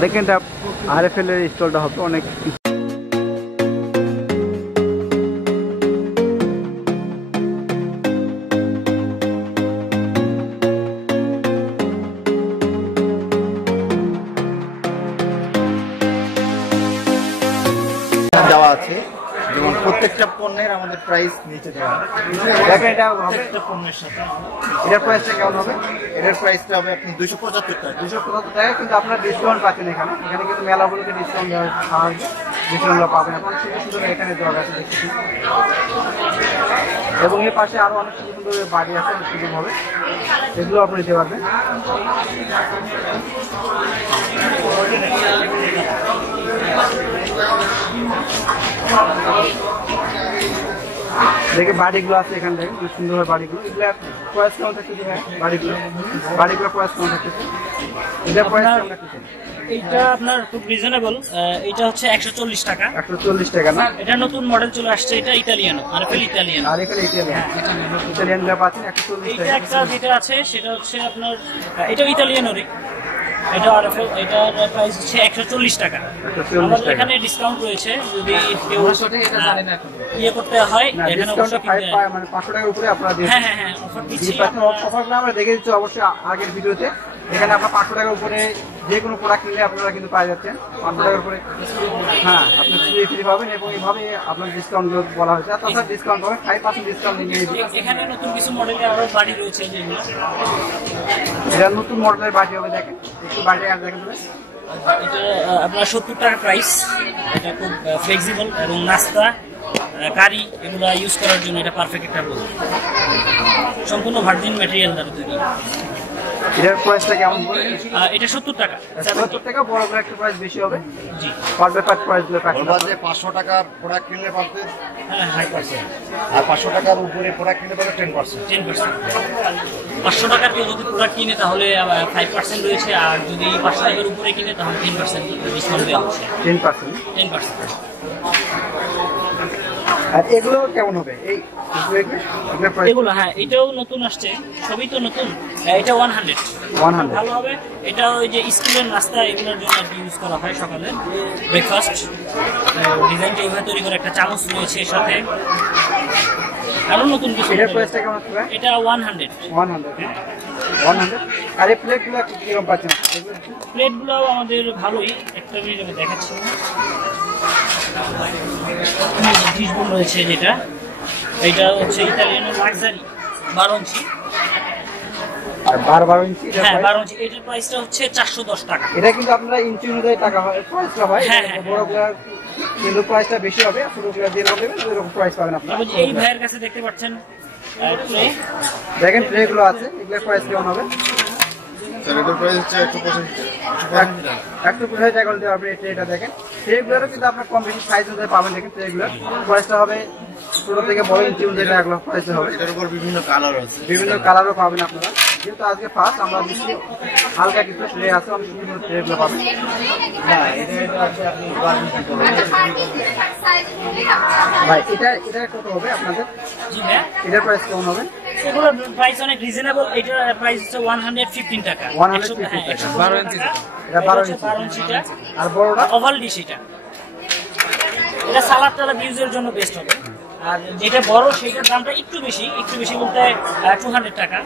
দেখেন এটা আর F L এর স্টলটা হবে অনেক দেওয়া আছে। যেমন প্রত্যেকটা পণ্যের আমাদের প্রাইস নিচে দেওয়া দেখেন এটা প্রত্যেকটা পণ্যের সাথে এটার প্রাইসটা কেমন হবে? এটার প্রাইসটা হবে আপনি দুশো পঁচাত্তর টাকা। দুশো পঁচাত্তর টাকা কিন্তু আপনার ডিসকাউন্ট পাচ্ছেন এখানে। এখানে কিন্তু মেলাগুলোতে ডিসকাউন্ট দেওয়া হয় ডিসকাউন্টগুলো পাবেন। এখন সুন্দর এখানে দেওয়া আছে দেখছি এবং এর পাশে আরও অনেক সুন্দর সুন্দর বাড়ি আছে সুন্দর হবে। এগুলো আপনি নিতে পারবেন। দেখে বাড়িগুলো আছে এখান থেকে খুব সুন্দর হয় বাড়িগুলো। এগুলো প্রাইস কেমন থাকতেছে ভাই? বাড়িগুলো। বাড়িগুলো প্রাইস কেমন থাকতেছে? এটা প্রাইস কেমন থাকতেছে? এইটা আপনার খুব রিজনেবল এটা হচ্ছে একশো চল্লিশ টাকা। একশো চল্লিশ টাকা না? এটা নতুন মডেল চলে আসছে এটা ইতালিয়ানো আর ফেল ইতালিয়ানো আর এখানে ইটালিয়ান ইটালিয়ানগুলো পাচ্ছেন একশো চল্লিশ একটা যেটা আছে সেটা হচ্ছে আপনার এটা ইতালিয়ানোরই এটা আর এটার প্রাইস হচ্ছে একশো চল্লিশ টাকা। আমাদের এখানে ডিসকাউন্ট রয়েছে যদি কেউ আহ, ইয়ে করতে হয় এখানে অবশ্যই মানে পাঁচশো টাকার উপরে আপনারা হ্যাঁ হ্যাঁ হ্যাঁ অফার দিচ্ছি। অফারগুলো আমরা দেখে দিচ্ছি অবশ্যই আগের ভিডিওতে। এখানে আপনার পাঁচশো টাকার উপরে যে কোনো প্রোডাক্ট কিনলে আপনারা কিন্তু পাওয়া যাচ্ছেন পাঁচশো টাকার উপরে হ্যাঁ আপনি ফ্রি ফ্রি পাবেন এবং এইভাবে আপনার ডিসকাউন্ট বলা হয়েছে। আর তাছাড়া ডিসকাউন্ট পাবেন ফাইভ পার্সেন্ট ডিসকাউন্ট নিয়ে এখানে নতুন কিছু মডেলের আরও বাড়ি রয়েছে এটা নতুন মডেলের বাটি হবে দেখেন। একটু বাটি আর দেখেন এটা আপনার সত্তর টাকা প্রাইস এটা খুব ফ্লেক্সিবল এবং নাস্তা কারি এগুলো ইউজ করার জন্য এটা পারফেক্ট একটা সম্পূর্ণ ভার্জিন ম্যাটেরিয়াল দ্বারা তৈরি এটার প্রাইসটা কেমন? এটা সত্তর টাকা। সত্তর টাকা বড় করে একটু প্রাইস বেশি হবে। জি। পার পেপার প্রাইসগুলো যে পাঁচশো টাকার প্রোডাক্ট কিনলে পাবে হ্যাঁ ফাইভ পার্সেন্ট আর পাঁচশো টাকার উপরে প্রোডাক্ট কিনলে পাবে টেন পার্সেন্ট টেন পার্সেন্ট পাঁচশো টাকার কেউ যদি প্রোডাক্ট কিনে তাহলে ফাইভ পার্সেন্ট রয়েছে। আর যদি পাঁচশো টাকার উপরে কিনে তাহলে টেন পার্সেন্ট ডিসকাউন্ট দেওয়া হচ্ছে। টেন পার্সেন্ট টেন পার্সেন্ট আর এগুলো কেমন হবে? এই এগুলো হ্যাঁ এটাও নতুন আসছে। সবই তো নতুন। এটা ওয়ান হান্ড্রেড ওয়ান হান্ড্রেড ভালো হবে। এটা ওই যে স্কুলের নাস্তা এগুলোর জন্য আর ইউজ করা হয় সকালে। ব্রেকফাস্ট ডিজাইনটা এইভাবে তৈরি করে একটা চামচ রয়েছে এর সাথে। আরও নতুন কিছু প্রাইসটা কেমন এটা one hundred one hundred one hundred আর এই প্লেটগুলো কীরকম পাচ্ছেন? প্লেটগুলো আমাদের ভালোই। একটা মিনিট আমি দেখাচ্ছি। ডিশবোন রয়েছে যেটা। এটা হচ্ছে ইতালিয়ান লাক্সারি বারো ইঞ্চি। আর বারো বারো ইঞ্চি হ্যাঁ বারো ইঞ্চি। এটার প্রাইসটা হচ্ছে চারশো দশ টাকা। এটা কিন্তু আপনারা ইঞ্চি অনুযায়ী টাকা হয় প্রাইসটা হয়। হ্যাঁ, হ্যাঁ, বড়গুলা কিন্তু প্রাইসটা বেশি হবে ছোটগুলা যেরকম দেবেন এরকম প্রাইস পাবেন আপনারা। এই ভাইয়ের কাছে দেখতে পাচ্ছেন। দেখেন ট্রেগুলো আছে এগুলোর প্রাইস কেমন হবে? স্যার এটার প্রাইস হচ্ছে একশো পঁচাশি একটু কোথায় টাকা দিতে পারবেন এই ট্রেটা দেখেন। কিন্তু আপনার কম বেশি সাইজ অনুযায়ী পাবেন দেখেন ট্রেগুলো। প্রাইসটা হবে ছোট থেকে বড় ইঞ্চি অনুযায়ী এগুলো প্রাইস হবে। এটার উপর বিভিন্ন কালার আছে। বিভিন্ন কালারও পাবেন আপনারা। যেহেতু আজকে ফার্স্ট আমরা হালকা কিছু ট্রে আছে অনেক সুন্দর ট্রেগুলো পাবেন। পারবেন ভাই এটা এটা কত হবে আপনাদের? জি হ্যাঁ এটার প্রাইস কেমন হবে? এগুলোর প্রাইস অনেক রিজনেবল এটার প্রাইস হচ্ছে ওয়ান হান্ড্রেড ফিফটিন টাকা। 115 টাকা। 115 টাকা। এটা। 12 ইঞ্চি। 12 ইঞ্চিটা আর বড়টা? ওভাল ডিশ এটা। এটা সালাদ টালাদ ইউজের জন্য বেস্ট হবে। আর যেটা বড় সেটার দামটা একটু বেশি একটু বেশি বলতে টু হান্ড্রেড টাকা।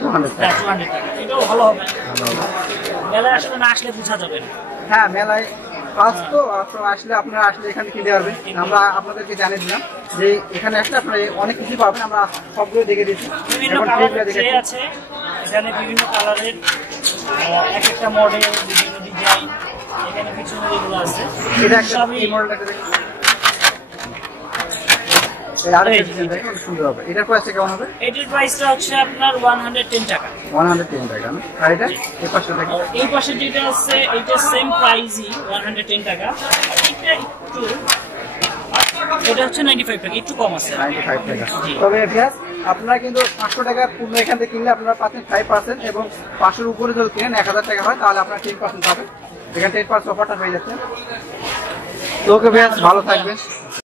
টু হান্ড্রেড হ্যাঁ টাকা। এটাও ভালো হবে। মেলায় আসলে না আসলে বোঝা যাবে না। হ্যাঁ মেলায় ফার্স্ট তো আপনারা আসলে আপনারা আসলে এখানে কিনতে পারবেন। আমরা আপনাদেরকে জানিয়ে দিলাম যে এখানে আসলে আপনারা অনেক কিছু পাবেন। আমরা সবগুলো দেখে দিচ্ছি বিভিন্ন কালারের আছে এখানে বিভিন্ন কালারের এক একটা মডেল বিভিন্ন ডিজাইন এখানে পিছনে যেগুলো আছে। এটা একটা মডেলটা দেখুন এই আরেকটা এই যে, ডিজাইন দেখুন সুন্দর হবে। এটার প্রাইসটা কেমন হবে? এটির প্রাইসটা হচ্ছে আপনার টাকা। টাকা আর এটা? এই পাঁচশো টাকা এই পাশে যেটা আছে এইটা সেম প্রাইসই ওয়ান হান্ড্রেড টেন টাকা। এটা একটু এটা হচ্ছে নাইনটি ফাইভ টাকা একটু কম আছে। নাইনটি ফাইভ টাকা তবে আপনারা কিন্তু পাঁচশো টাকা পূর্ণ এখান থেকে কিনলে আপনারা পাচ্ছেন ফাইভ পার্সেন্ট এবং পাঁচশোর উপরে যদি কিনেন এক হাজার টাকা হয় তাহলে আপনারা টেন পার্সেন্ট পাবেন। এখানে টেন পার্সেন্ট অফারটা হয়ে যাচ্ছে। তো ওকে ভালো থাকবেন।